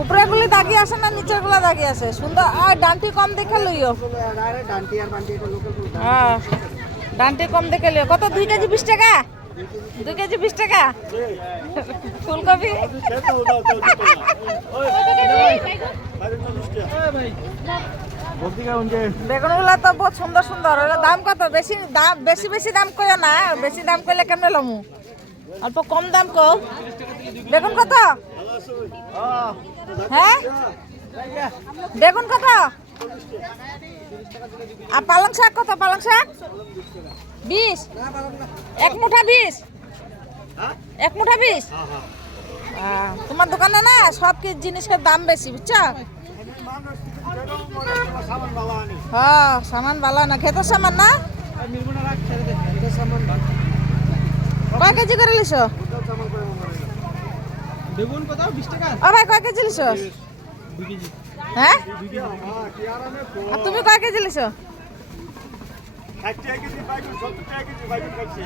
উপরে গুলি দাগি আসে না নিচের গুলা দাগি আসে সুন্দর আর ডান্টি কম দেখে লইও হ্যাঁ ডান্টি কম দেখে লিও কত 2 কেজি 20 টাকা 2 কেজি 20 টাকা ফুলকপি বেগুনগুলা তো বহুত সুন্দর সুন্দর দাম কত বেশি বেশি দাম কইও না বেশি দাম কইলে কেমনে লমু অল্প কম দাম কও বেগুন কত হ্যাঁ বেগুন কত আর পালং শাক কত পালং শাক 20 এক মুঠা 20 এক মুঠা 20 তোমার দোকানে না সব কি জিনিসের দাম বেশি বুঝছো হ্যাঁ সামান ভালো না খেতে সামান না কয় কেজি করে লিছো বেগুন কত 20 টাকা ও ভাই কয় কেজি লিছো 2 কেজি হ্যাঁ আর তুমি কয় কেজি লিছো 60 টাকা কেজি বাইগুন 70 টাকা কেজি বাইগুন খাচ্ছি